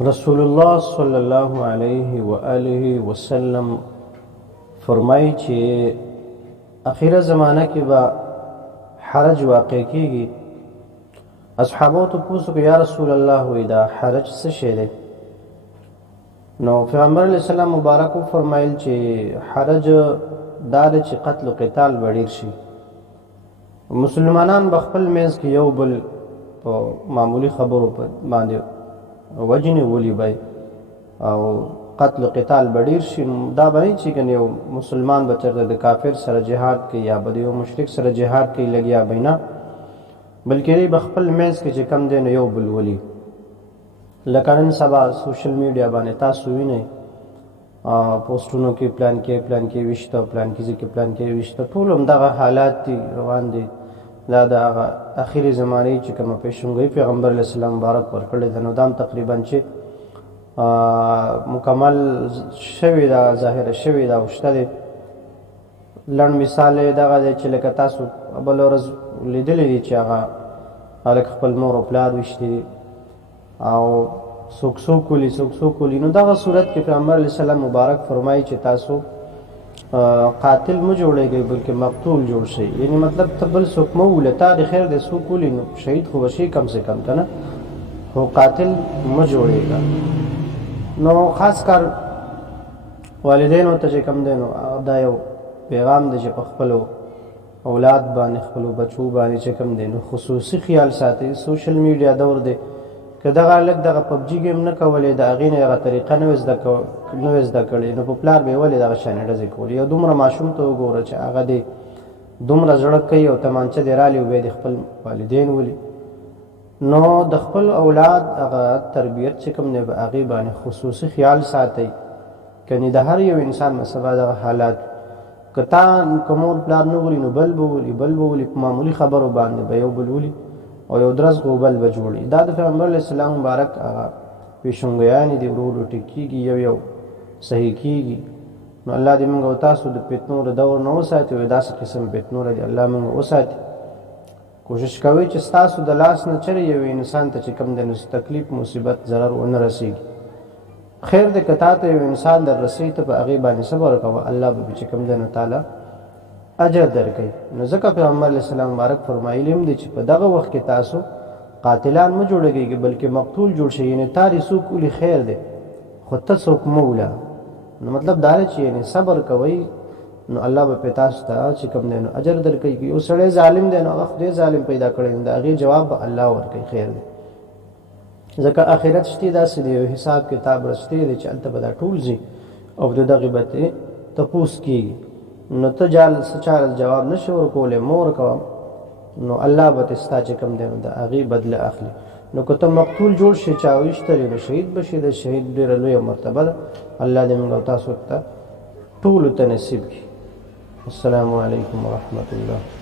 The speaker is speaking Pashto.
رسول الله صلی الله علیه و آله وسلم فرمایي چې اخیره زمانہ کې به حرج واقع کیږي. اصحابو ته پوښتنه کوي یا رسول الله وی دا حرج څه شی دی؟ نو پیغمبر علیه السلام مبارک فرمایل چې حرج دا دی چې قتل او قتال به ډېر شي. مسلمانان به خپل منځ کې یو بل په معمولی خبرو باندې وجنې ولي به او قتل و قتال به ډېر شي. دا به نه چې کنه یو مسلمان به چېرته د کافر سره جهاد کوي یا به د یو مشرک سره جهاد کوي لګیا به نه، بلکې دی به خپل منځ کې چې کم دی نو یو بل ولي. لکه نن سبا سوشل میډیا باندې تاسو وینئ پوسټونو کې پلان کې ویشته، پلان کې ځکه پلان کې ویشته، ټول همدغه حالات دي روان دي. دا د هغه اخري زمانې چې کومه پیشنګوي پیغمبر علیه السلام مبارک ورکړې ده نو دا تقریبا چې مکمل شوی دا ظاهره شوی دا وشته دی. لنډ مثال یې دغه دی چې لکه تاسو بله ورځ لیدلی دي چې هغه هلک خپل مور او پلار ویشتي دي او څوک ولي نو دغه صورت کې پیغمبر علیه السلام مبارک فرمایي چې تاسو قاتل مو جوړیږئ بلکې مقتول جوړ شئ. یعنی مطلب ته بل څوک مه وله، تا د خیر دی څوک ولي نو شهید خو به شي کم سے کم که نه، خو قاتل مه جوړیږه. نو خاص کار والدینو ته چې کم دی نو دا یو پیغام دی چې په خپلو اولاد باندې خپلو بچو باندې چې کم دی نو خصوصي خیال ساتي. سوشل میډیا دور دی، که دغه هلک دغه پبجي ګیم نه کولی د هغې نه هغه طریقه نه زده کړې نو په پلار به یې ولې دغه شانې ډزې کولې. یو دومره ماشوم ته وګوره چې هغه دی دومره زړه کوي او تمانچه دې رالي او بیا د خپل والدین ولي. نو د خپل اولاد هغه تربیت چې کوم دی په هغې باندې خصوصي خیال ساتئ. کنې د هر یو انسان مثلا دغه حالات که تا که مور پلار نه ولي نو بل به ولي په معمولي خبرو باندې به یو بل ولي او یو درز غوبل به جوړي. دا د پیغمبر علیه السلام مبارک هغه پیشنګیانې دي ورو ټیکېږي یو صحیح کېږي. نو الله دې موږ او تاسو د فتنو د دور نه وساتي او داسې قسم فتنو دي الله موږ وساتي. کوشش کوئ چې ستاسو د لاس نه چرې یو انسان ته چې کوم دی نو تکلیف مصیبت ضرر ونه رسېږي. خیر د که تا ته یو انسان در رسېږي ته په هغې باندې صبر کوه، الله به چې کوم دی نو تعالی اجر درکوي. نو ځکه پیغمبر علیه السلام مبارک فرمایلی هم دی چې په دغه وخت کې تاسو قاتلان مه جوړېږئ بلکې مقتول جوړ شئ. یعنې تا دې څوک ولي خیر دی خو ته څوک مه وله. نو مطلب دا دی چې یعنې صبر کوئ نو الله به پې تاسو ته چې کوم دی نو اجر درکوي. که یو سړی ظالم دی نو هغه خدای ظالم پیدا کړی نو د هغې جواب به الله ورکوي خیر دی. ځکه آخرت شتې داسې دی یو حساب کتاب رشتې دی چې هلته به دا ټول ځي او د دغې به ترې تپوس کېږي. نو ته چا جواب نشي ورکولی مور کوه نو الله به ستا چې کوم دی نو د هغې بدله اخلي. نو که ته مقتول جوړ شي چا ویشتلی نو شهید به شي. د شهید ډېره لویه مرتبه ده. الله دې موږ او تاسو ته ټولو ته نصیب کړي. السلام علیکم ورحمة الله.